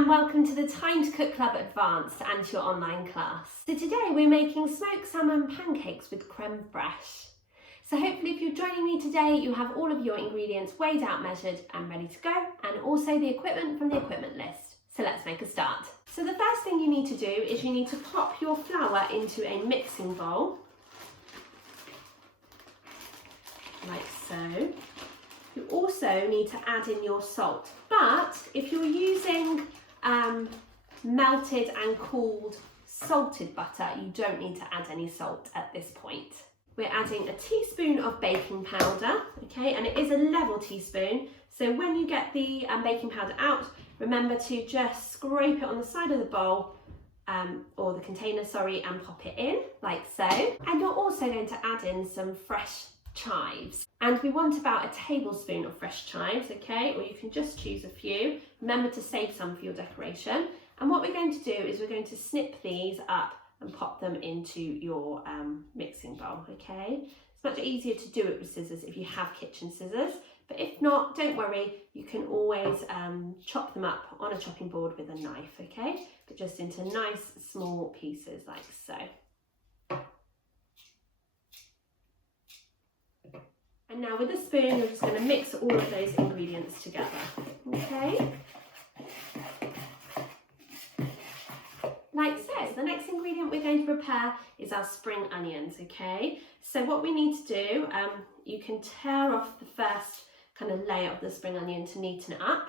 and welcome to the Time to Cook Club Advanced and your online class. So today we're making smoked salmon pancakes with creme fraiche. So hopefully if you're joining me today, you have all of your ingredients weighed out, measured and ready to go, and also the equipment from the equipment list. So let's make a start. So the first thing you need to do is you need to pop your flour into a mixing bowl, like so. You also need to add in your salt, but if you're using melted and cooled salted butter, you don't need to add any salt at this point. We're adding a teaspoon of baking powder, okay, and it is a level teaspoon, so when you get the baking powder out, remember to just scrape it on the side of the bowl or the container, sorry, and pop it in like so. And you're also going to add in some fresh chives, and we want about a tablespoon of fresh chives, okay, or you can just choose a few. Remember to save some for your decoration. And what we're going to do is we're going to snip these up and pop them into your mixing bowl, okay. It's much easier to do it with scissors if you have kitchen scissors, but if not, don't worry, you can always chop them up on a chopping board with a knife, okay, but just into nice small pieces like so. And now with a spoon, you're just going to mix all of those ingredients together, okay? Like so. The next ingredient we're going to prepare is our spring onions, okay? So what we need to do, you can tear off the first kind of layer of the spring onion to neaten it up.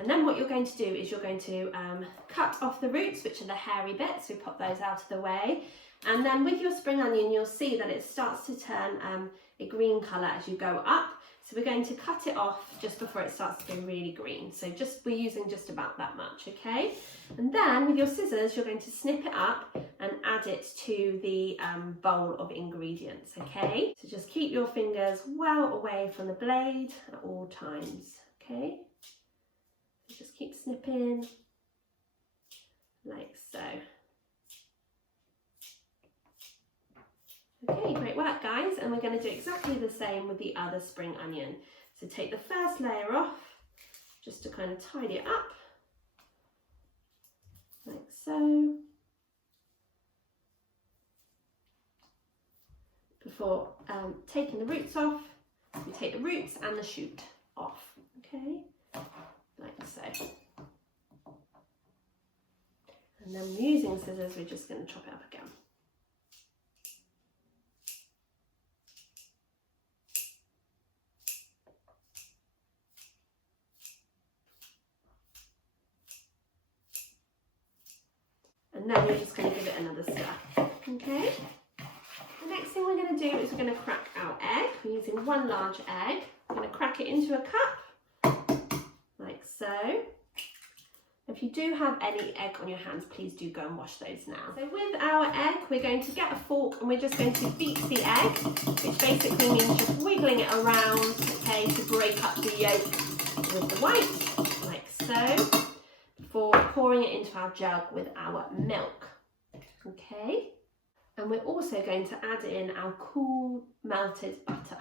And then what you're going to do is you're going to cut off the roots, which are the hairy bits, so we pop those out of the way. And then with your spring onion, you'll see that it starts to turn a green colour as you go up. So we're going to cut it off just before it starts to go really green. So we're using just about that much, okay? And then with your scissors, you're going to snip it up and add it to the bowl of ingredients, okay? So just keep your fingers well away from the blade at all times, okay? So just keep snipping like so. Okay, great work guys, and we're going to do exactly the same with the other spring onion. So take the first layer off, just to kind of tidy it up, like so. Before taking the roots off, we take the roots and the shoot off, okay, like so. And then using scissors, we're just going to chop it up again. And then we're just going to give it another stir, okay? The next thing we're going to do is we're going to crack our egg. We're using one large egg. We're going to crack it into a cup, like so. If you do have any egg on your hands, please do go and wash those now. So with our egg, we're going to get a fork and we're just going to beat the egg, which basically means just wiggling it around, okay, to break up the yolk with the white, like so, before pouring it into our jug with our milk, okay? And we're also going to add in our cool melted butter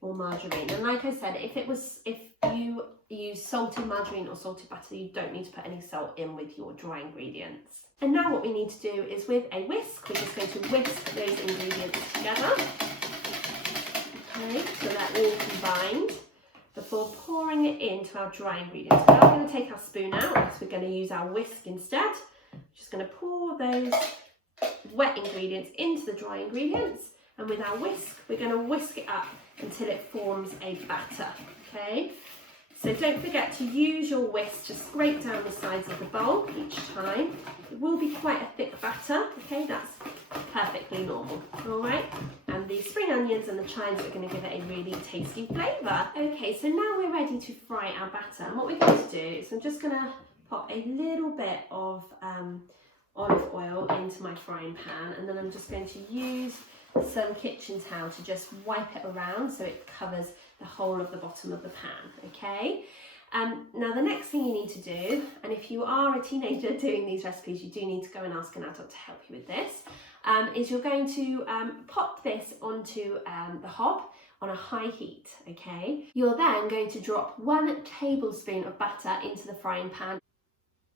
or margarine. And like I said, if you use salted margarine or salted butter, you don't need to put any salt in with your dry ingredients. And now what we need to do is with a whisk, we're just going to whisk those ingredients together, okay, so they're all combined, before pouring it into our dry ingredients. Now we're going to take our spoon out because we're going to use our whisk instead. Just going to pour those wet ingredients into the dry ingredients, and with our whisk, we're going to whisk it up until it forms a batter, okay? So don't forget to use your whisk to scrape down the sides of the bowl each time. It will be quite a thick batter, okay? That's perfectly normal, all right? And the spring onions and the chives are going to give it a really tasty flavour. Okay, so now we're ready to fry our batter. And what we're going to do is I'm just going to pop a little bit of olive oil into my frying pan, and then I'm just going to use some kitchen towel to just wipe it around so it covers the whole of the bottom of the pan, okay? Now the next thing you need to do, and if you are a teenager doing these recipes, you do need to go and ask an adult to help you with this, is you're going to pop this onto the hob on a high heat, okay? You're then going to drop 1 tablespoon of batter into the frying pan,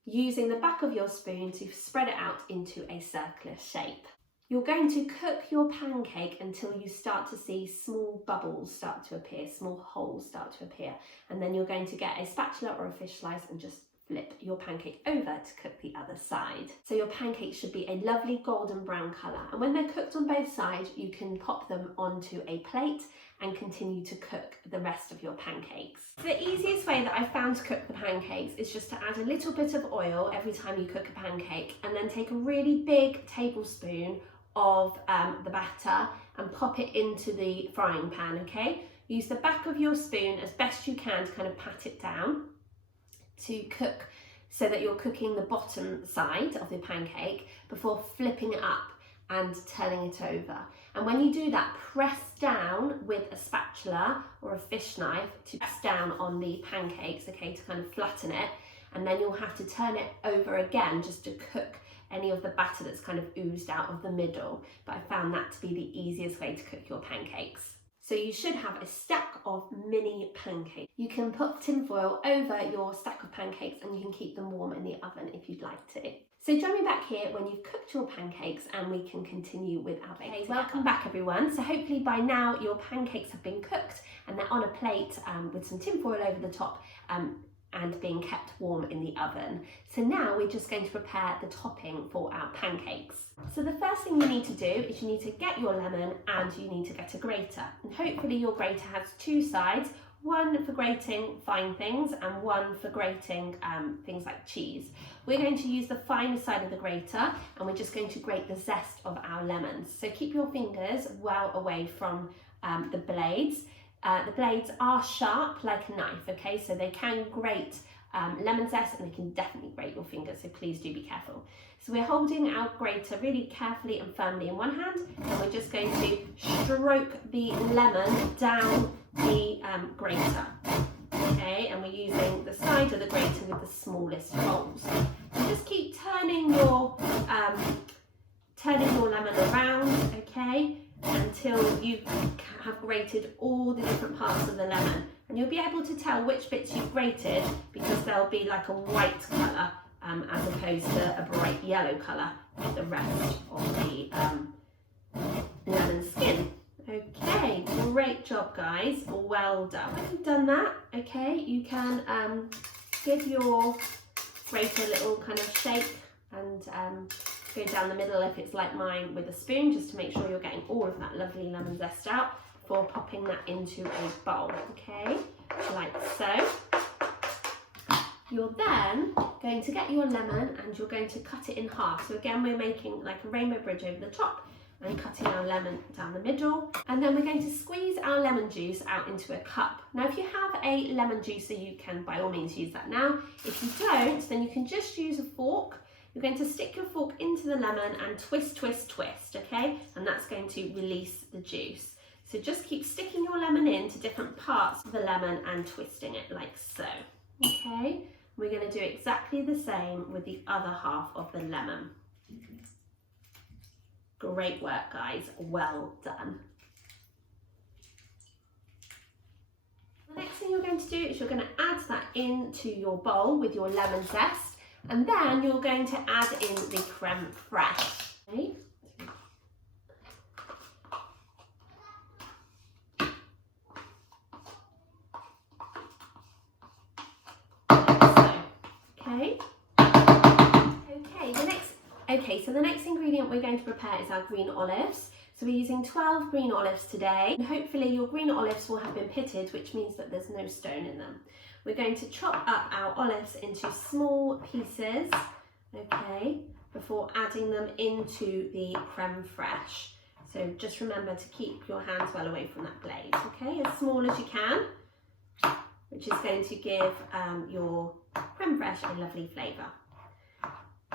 using the back of your spoon to spread it out into a circular shape. You're going to cook your pancake until you start to see small bubbles start to appear, small holes start to appear, and then you're going to get a spatula or a fish slice and just flip your pancake over to cook the other side. So your pancakes should be a lovely golden brown colour, and when they're cooked on both sides you can pop them onto a plate and continue to cook the rest of your pancakes. The easiest way that I've found to cook the pancakes is just to add a little bit of oil every time you cook a pancake, and then take a really big tablespoon of the batter and pop it into the frying pan, okay? Use the back of your spoon as best you can to kind of pat it down to cook, so that you're cooking the bottom side of the pancake before flipping it up and turning it over. And when you do that, press down with a spatula or a fish knife to press down on the pancakes, okay, to kind of flatten it, and then you'll have to turn it over again just to cook any of the batter that's kind of oozed out of the middle. But I found that to be the easiest way to cook your pancakes. So you should have a stack of mini pancakes. You can put tinfoil over your stack of pancakes and you can keep them warm in the oven if you'd like to. So join me back here when you've cooked your pancakes and we can continue with our bake. Okay, welcome back everyone. So hopefully by now your pancakes have been cooked and they're on a plate with some tinfoil over the top and being kept warm in the oven. So now we're just going to prepare the topping for our pancakes. So the first thing you need to do is you need to get your lemon and you need to get a grater. And hopefully your grater has 2 sides, one for grating fine things and one for grating things like cheese. We're going to use the finer side of the grater and we're just going to grate the zest of our lemons. So keep your fingers well away from the blades. The blades are sharp like a knife, okay, so they can grate lemon zest and they can definitely grate your fingers, so please do be careful. So we're holding our grater really carefully and firmly in one hand, and we're just going to stroke the lemon down the grater, okay, and we're using the side of the grater with the smallest holes. And just keep turning your lemon around, okay, until you have grated all the different parts of the lemon, and you'll be able to tell which bits you've grated because they'll be like a white colour as opposed to a bright yellow colour with the rest of the lemon skin. Okay, great job guys, well done. When you've done that, okay, you can give your grater a little kind of shake and go down the middle if it's like mine with a spoon, just to make sure you're getting all of that lovely lemon zest out before popping that into a bowl, okay, like so. You're then going to get your lemon and you're going to cut it in half. So again, we're making like a rainbow bridge over the top and cutting our lemon down the middle. And then we're going to squeeze our lemon juice out into a cup. Now, if you have a lemon juicer, you can by all means use that now. If you don't, then you can just use a fork. You're going to stick your fork into the lemon and twist, twist, twist, okay? And that's going to release the juice. So just keep sticking your lemon into different parts of the lemon and twisting it like so, okay? We're going to do exactly the same with the other half of the lemon. Great work, guys. Well done. The next thing you're going to do is you're going to add that into your bowl with your lemon zest, and then you're going to add in the creme fraiche. Okay. So the next ingredient we're going to prepare is our green olives. So we're using 12 green olives today, and hopefully your green olives will have been pitted, which means that there's no stone in them. We're going to chop up our olives into small pieces, okay, before adding them into the creme fraiche. So just remember to keep your hands well away from that blade, okay, as small as you can, which is going to give your creme fraiche a lovely flavour.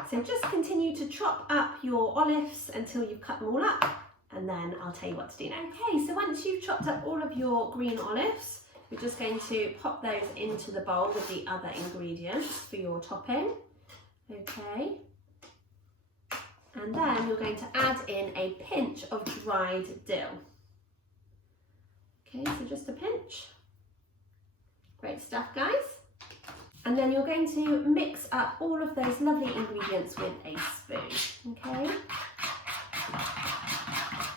So just continue to chop up your olives until you've cut them all up, and then I'll tell you what to do now. Okay, so once you've chopped up all of your green olives, we're just going to pop those into the bowl with the other ingredients for your topping. Okay. And then you're going to add in a pinch of dried dill. Okay, so just a pinch. Great stuff, guys. And then you're going to mix up all of those lovely ingredients with a spoon, okay?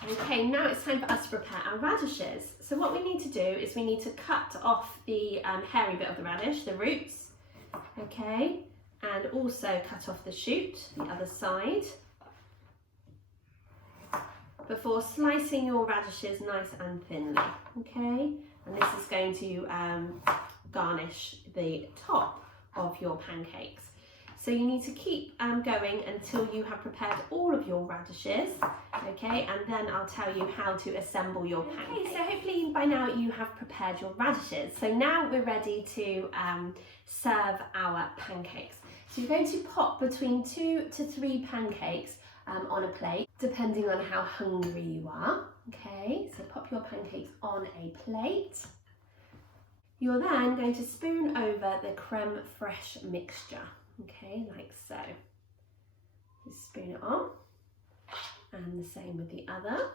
Okay, now it's time for us to prepare our radishes. So what we need to do is we need to cut off the hairy bit of the radish, the roots, okay? And also cut off the shoot, the other side, before slicing your radishes nice and thinly, okay? And this is going to garnish the top of your pancakes. So you need to keep going until you have prepared all of your radishes, okay? And then I'll tell you how to assemble your pancakes. Okay, so hopefully by now you have prepared your radishes. So now we're ready to serve our pancakes. So you're going to pop between 2 to 3 pancakes on a plate, depending on how hungry you are, okay? So pop your pancakes on a plate. You're then going to spoon over the creme fraiche mixture, okay, like so. Just spoon it on, and the same with the other.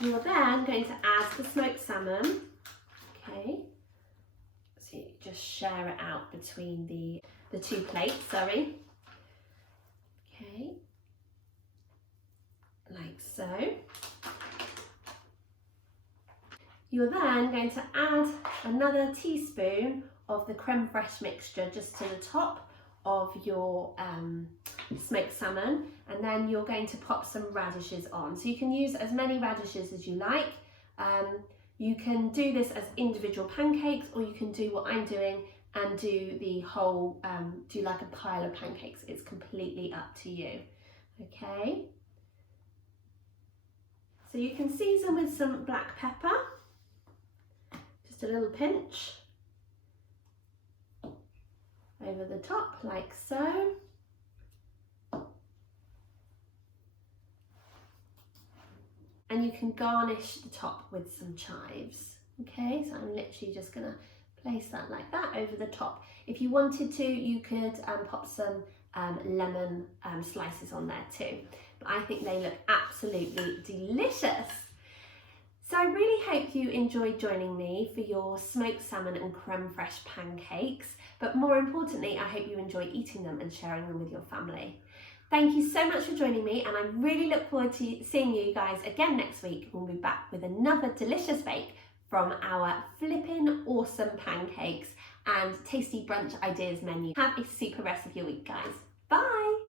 You're then going to add the smoked salmon, okay. So you just share it out between the 2 plates, sorry. Okay, like so. You're then going to add another teaspoon of the creme fraiche mixture just to the top of your smoked salmon, and then you're going to pop some radishes on. So you can use as many radishes as you like. You can do this as individual pancakes, or you can do what I'm doing and do the whole, do like a pile of pancakes. It's completely up to you, okay? So you can season with some black pepper. Just a little pinch over the top like so. And you can garnish the top with some chives. Okay, so I'm literally just gonna place that like that over the top. If you wanted to, you could pop some lemon slices on there too. But I think they look absolutely delicious. So I really hope you enjoyed joining me for your smoked salmon and creme fraiche pancakes, but more importantly, I hope you enjoy eating them and sharing them with your family. Thank you so much for joining me, and I really look forward to seeing you guys again next week. We'll be back with another delicious bake from our flippin' awesome pancakes and tasty brunch ideas menu. Have a super rest of your week, guys. Bye!